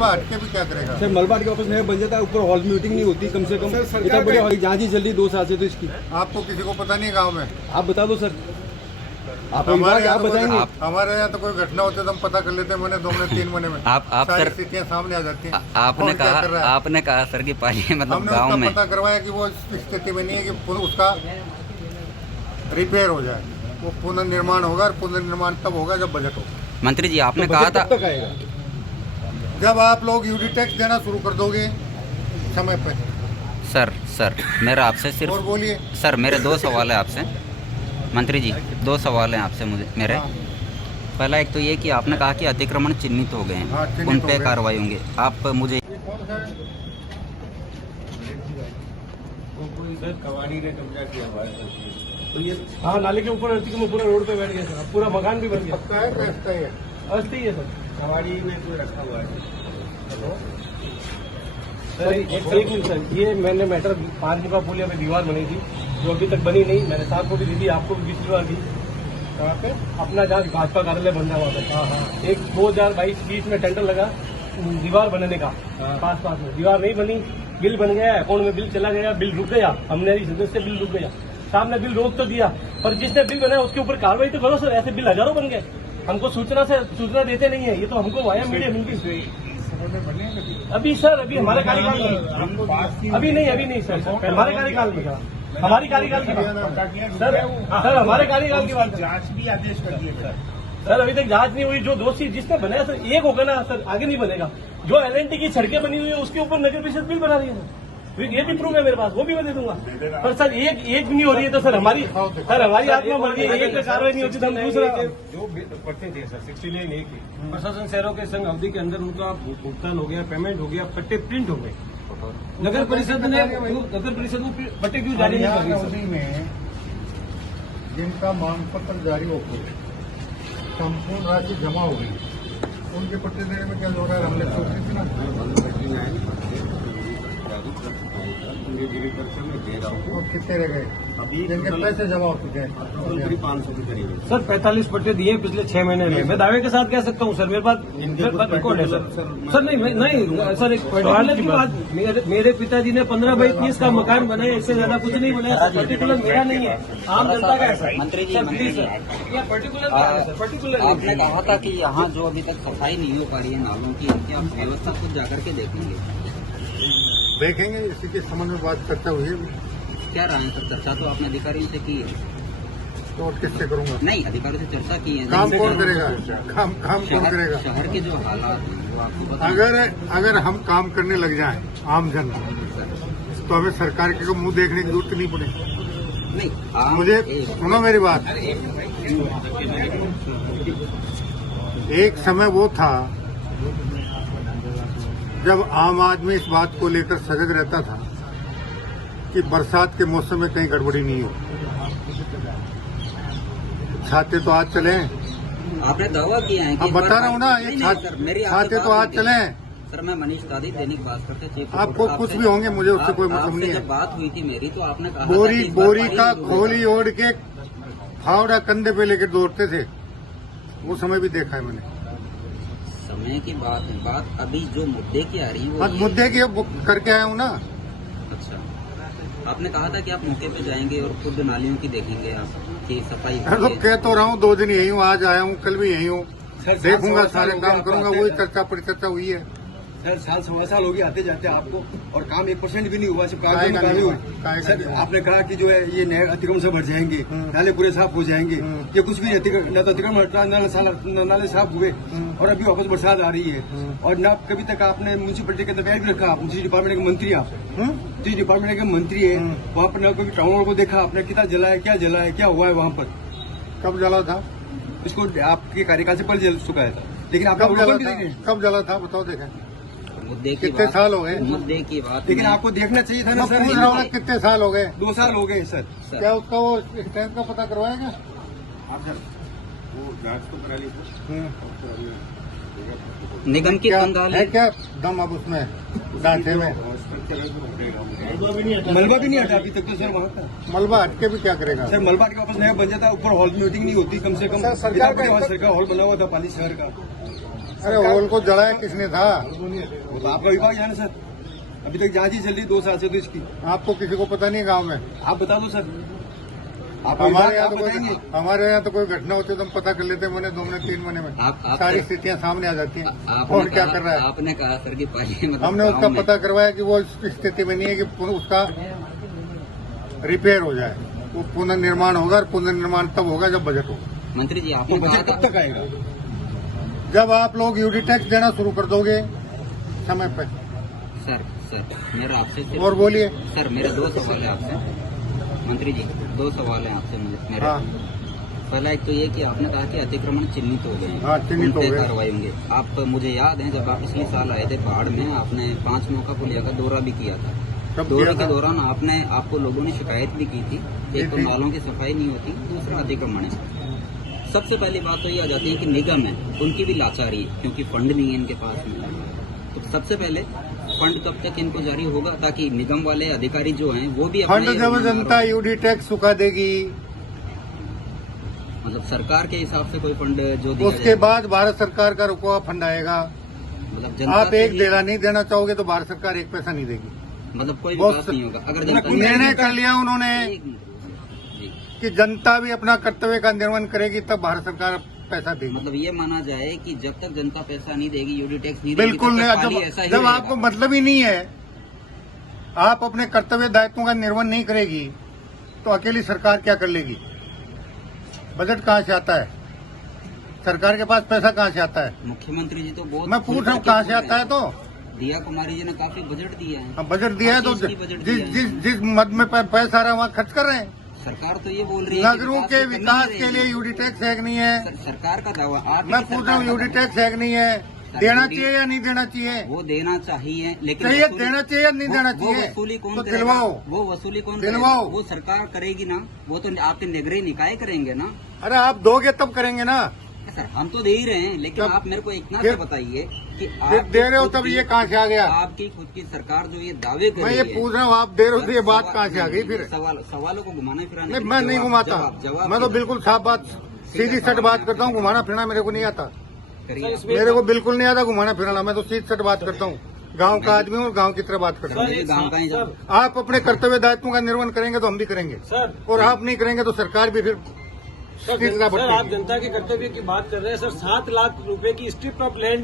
मलबा हटके भी क्या करेगा? सर मलबा के वापस नया बन जाता है, ऊपर हॉल मीटिंग नहीं होती कम से कम। इतना बढ़िया जांच ही चल रही 2 साल से, तो इसकी आपको किसी को पता नहीं गांव में? आप बता दो सर, आप हमारे यहाँ बताएंगे। हमारे यहाँ तो कोई घटना होती है तो हम पता कर लेते हैं, मैंने 2 महीने 3 महीने में आप सारी सर स्थितियाँ सामने आ जाती हैं। आपने कहा सर कि पहले मतलब हमने गांव उसका में पता करवाया कि वो इस स्थिति में नहीं है कि उसका रिपेयर हो जाए, वो पुनर्निर्माण होगा, और पुनर्निर्माण तब होगा जब बजट हो। मंत्री जी आपने तो कहा बजट था कब तक आएगा? जब आप लोग यूडी टैक्स देना शुरू कर दोगे समय पर। सर मेरा आपसे सिर्फ और बोलिए सर, मेरे 2 सवाल है आपसे मंत्री जी, 2 सवाल हैं आपसे मेरे। हाँ। पहला एक तो ये कि आपने कहा कि अतिक्रमण चिन्हित हो गए हैं, हाँ, चिन्हित उन हो पे गए। कार्रवाई होंगे। आप मुझे कवाड़ी ने कब्जा किया हुआ है तो ये हाँ, नाले के ऊपर पूरा रोड पे बैठ गया सर, पूरा मकान भी बन गया। पक्का है रास्ता है? अस्थि है सर। कवाड़ी में कोई रखा हुआ है। सर एक मिनट सर, ये मैंने मैटर 5 मुका पुलिया में दीवार बनी थी जो अभी तक बनी नहीं। मैंने साहब को भी दी थी, आपको भी पिछली बार दी। कहाँ पे? अपना जहाँ भाजपा कार्यालय बन रहा हुआ था, एक 2022-20 में टेंडर लगा दीवार बनने का, पास में दीवार नहीं बनी, बिल बन गया, अकाउंट में बिल चला गया, बिल रुक गया, हमने सदस्य बिल रुक गया। साहब ने बिल रोक तो दिया, पर जिसने बिल बनाया उसके ऊपर कार्रवाई तो करो सर। ऐसे बिल हजारों बन गए, हमको सूचना देते नहीं है। ये तो हमको वाया मीडिया मिलती। अभी सर, अभी हमारे कार्यकाल में अभी नहीं सर, हमारे कार्यकाल में था, हमारी कार्यकाल की बात सर, हमारे कार्यकाल की बात। जांच भी आदेश कर दिए सर अभी तक जांच नहीं हुई। जो दोषी जिसने बनाया सर, एक होगा ना सर, आगे नहीं बनेगा। जो LNT की सड़कें बनी हुई है उसके ऊपर नगर परिषद बिल बना रही है सर, ये भी प्रूफ है मेरे पास, वो भी मैं दे दूंगा। पर सर एक भी नहीं हो रही है तो सर हमारी आत्मा मर गई। एक पे कार्रवाई नहीं होती तो हम दूसरा जो पट्टे थे सर 69 एक प्रशासन शहरों के संघ अवधि के अंदर उनका भुगतान हो गया, पेमेंट हो गया, पट्टे प्रिंट हो गए। नगर परिषद में पट्टे क्यों जारी नहीं कर रही अवधि में जिनका मांग पत्र जारी हो गया, संपूर्ण राशि जमा हो गई, उनके पट्टे देने में क्या हो रहा है? हमने सोची थी ना। और कितने रह गए अभी जिनके पैसे जमा हो चुके हैं? करीब 500 के करीब। सर 45 पट्टे दिए पिछले 6 महीने में। मैं दावे के साथ कह सकता हूँ सर, मेरे पास रिकॉर्ड है सर। नहीं सर, एक पर्टिकुलर की बात, मेरे पिताजी ने 15/30 का मकान बनाया, इससे ज्यादा कुछ नहीं बनाया। पर्टिकुलर मेरा नहीं है, आम जनता का है सर। मंत्री जी, प्लीज सर, ये पर्टिकुलर पर्टिकुलर आपने कहा था कि यहाँ जो अभी तक सफाई नहीं हो पा रही है नालों की, इनकी आप व्यवस्था खुद जाकर के देखेंगे। इसी के संबंध में बात चर्चा हुई है। क्या रहा है सर? चर्चा तो आपने अधिकारियों से की है। तो और किससे करूंगा? नहीं, अधिकारियों से चर्चा की है। काम कौन करेगा? काम कौन करेगा? शहर के जो हालात हैं वो आपको पता अगर हम काम करने लग जाएं आम जन, तो हमें सरकार के मुंह देखने की जरूरत नहीं पड़ेगी। नहीं, मुझे सुनो मेरी बात। एक समय वो था जब आम आदमी इस बात को लेकर सजग रहता था कि बरसात के मौसम में कहीं गड़बड़ी नहीं हो। छाते तो आज चले, आपने दावा किया है कि अब बता रहा हूँ ना, ये छाते तो आज चले। सर मैं मनीष दादी, दैनिक भास्कर से चीफ। आपको कुछ भी होंगे, मुझे उससे कोई मतलब नहीं है। जब बात हुई थी मेरी तो आपने कहा था कि इस बार बोरी पानी का नहीं खोली ओढ़ के फावड़ा कंधे पे लेकर दौड़ते थे, वो समय भी देखा है मैंने। समय की बात है, बात अभी जो मुद्दे की आ रही है वो आज मुद्दे की करके आया हूँ ना। अच्छा, आपने कहा था कि आप मौके पे जाएंगे और खुद नालियों की देखेंगे आप कि सफाई तो कह तो रहा हूँ, 2 दिन यही हूँ, आज आया हूँ, कल भी यही हूँ, देखूंगा, सारे काम करूंगा। वही चर्चा परिचर्चा हुई है सर। 7-7.25 हो गए आते जाते आपको, और काम 1% भी नहीं हुआ, सिर्फ काहे कागज का में नहीं हुए। हुआ? सर आपने कहा कि जो है ये नए अतिक्रमण से भर जाएंगे, नाले पूरे साफ हो जाएंगे, ये कुछ भी नहीं। न तो अतिक्रमण हटा, नाले साफ हुए, और अभी वापस बरसात आ रही है। और न कभी तक आपने म्यूनिसिपलिटी के दबाव भी रखा। म्यूनिसिपल डिपार्टमेंट के मंत्री आप, म्यूनिसिपल डिपार्टमेंट के मंत्री है, वहाँ पर न कभी टाउन को देखा आपने, कितना जला है, क्या हुआ है वहाँ पर? कब जला था? इसको आपके कार्यकाल से पहले जल चुका है, लेकिन आपका कब जला था बताओ, देखें। मुद्दे की कितने बात, साल हो गए? मुद्दे की बात लेकिन में- आपको देखना चाहिए था ना मैं सर। पूछ रहा हूँ, कितने साल हो गए? 2 साल हो गए सर। क्या उसका वो स्टैंप का पता करवाएगा? वो जांच तो करा ली निगम की क्या बंगाली है, क्या दम अब उसमें ढांचे में? मलबा भी नहीं हटा अभी तक तो सर वहाँ का। मलबा हटके भी क्या करेगा? सर मलबा के वापस नया बन जाता, ऊपर हॉल मीटिंग नहीं होती कम से कम। सर, सरकार सरकार हॉल बना हुआ था पाली शहर का। अरे ओल को जलाया किसने था? वो तो आपका विभाग है ना सर, अभी तक जांच ही चल रही 2 साल से तो इसकी। आपको किसी को पता नहीं गांव में? आप बता दो सर, आप हमारे यहाँ बताएंगे। तो हमारे यहाँ तो कोई घटना होती है तो हम पता कर लेते हैं, महीने 2 महीने 3 महीने में आप सारी स्थितियाँ सामने आ जाती हैं। आपने और क्या कहा- कर रहा है? आपने कहा सर कि पहले मतलब हमने उसका गाँव में- पता करवाया कि वो इस स्थिति में नहीं है कि उसका रिपेयर हो जाए, वो पुनर्निर्माण होगा, और पुनर्निर्माण तब होगा जब बजट होगा। मंत्री जी वो आपने कहा बजट कब था तक आएगा? जब आप लोग यूडी टैक्स देना शुरू कर दोगे समय पे। सर मेरा आपसे सिर्फ- और बोलिए। सर मेरे 2 सवाल है आपसे मंत्री जी, 2 सवाल है आपसे मेरे। हाँ पहला एक तो ये कि आपने कहा कि अतिक्रमण चिन्हित हो गए हैं, हाँ, चिन्हित उन पे हो गए। कार्रवाई होंगे। आप मुझे याद है जब आप पिछले साल आए थे बाढ़ में, आपने 5 नौका पुलिया का दौरा भी किया था। कब दौरे किया के था? दौरान आपको लोगों ने शिकायत भी की थी। एक तो थी। नालों की सफाई नहीं होती, दूसरा अतिक्रमण है। सबसे पहली बात तो ये आ जाती है कि निगम है, उनकी भी लाचारी है क्योंकि फंड नहीं है इनके पास में। तो सबसे पहले फंड कब तक इनको जारी होगा ताकि निगम वाले अधिकारी जो हैं वो भी अपना फंड ये जब रोना जनता मारो। यूडी टैक्स चुका देगी मतलब सरकार के हिसाब से कोई फंड जो दिया उसके जाएगा। बाद भारत सरकार का रुका हुआ फंड आएगा। मतलब जनता आप से एक ही- देना नहीं देना चाहोगे तो भारत सरकार एक पैसा नहीं देगी। मतलब कोई बहुत विकास नहीं होगा अगर जनता निर्णय कर लिया उन्होंने एक मिनट, जी। कि जनता भी अपना कर्तव्य का निर्वहन करेगी तब भारत सरकार पैसा देगी। मतलब ये माना जाए कि जब तक जनता पैसा नहीं देगी, यूडी टैक्स नहीं देगी, बिल्कुल तब नहीं। तक खाली ऐसा ही जब रहेगा। आपको मतलब ही नहीं है, आप अपने कर्तव्य दायित्वों का निर्वहन नहीं करेगी तो अकेली सरकार क्या कर लेगी? बजट कहाँ से आता है? सरकार के पास पैसा कहाँ से आता है? मुख्यमंत्री जी तो बहुत मैं पूछ रहा हूँ कहाँ से आता है? तो दिया कुमारी जी ने काफी बजट दिया है। अब बजट दिया है तो किसकी बजट जिस दिया है? जिस जिस मद में पैसा आ रहा है वहाँ खर्च कर रहे हैं। सरकार तो ये बोल रही है कि नगरों के की कमी विकास नहीं के लिए रहेगी। यूडी टैक्स है कि नहीं है? सरकार का दावा आप मैं पूछ रहा हूँ यूडी टैक्स है कि नहीं है? देना चाहिए या नहीं देना चाहिए? वो देना चाहिए लेकिन चाहिए, वसूली- देना चाहिए या नहीं देना वो चाहिए? वसूली कौन तो करेगा? दिलवाओ। वो वसूली कौन दिलवाओ। करेगा? वो सरकार करेगी ना, वो तो आपके निगरानी निकाय करेंगे ना। अरे आप दोगे तब करेंगे ना। सर हम तो दे ही रहे हैं, लेकिन तब- आप मेरे को इतना फिर- से बताइए कि फिर आप दे रहे हो तब ये कहाँ से आ गया? आपकी खुद की सरकार जो ये दावे कर मैं रही ये है, पूछ रहा हूँ, आप दे रहे हो तो ये बात सवाल- कहाँ से आ गई फिर? सवालों को घुमाने फिराने नहीं, के मैं लिए नहीं जवाब- घुमाता। जवाब मैं तो कीजिए। बिल्कुल साफ बात सीधी सट बात करता हूँ। घुमाना फिरना मेरे को नहीं आता। करिए। मेरे को बिल्कुल नहीं आता घुमाना फिराना। मैं तो सीधी सट बात करता हूँ। गांव का आदमी हूँ और गांव की तरह बात करता हूँ। मुझे गाँव का ही जब आप अपने कर्तव्य दायित्वों का निर्वहन करेंगे तो हम भी करेंगे, सर और आप नहीं करेंगे तो सरकार भी फिर सर तीसरा आप भटकेगी। जनता के कर्तव्य की बात कर रहे हैं सर। 7 लाख रुपए की स्ट्रिप ऑफ लैंड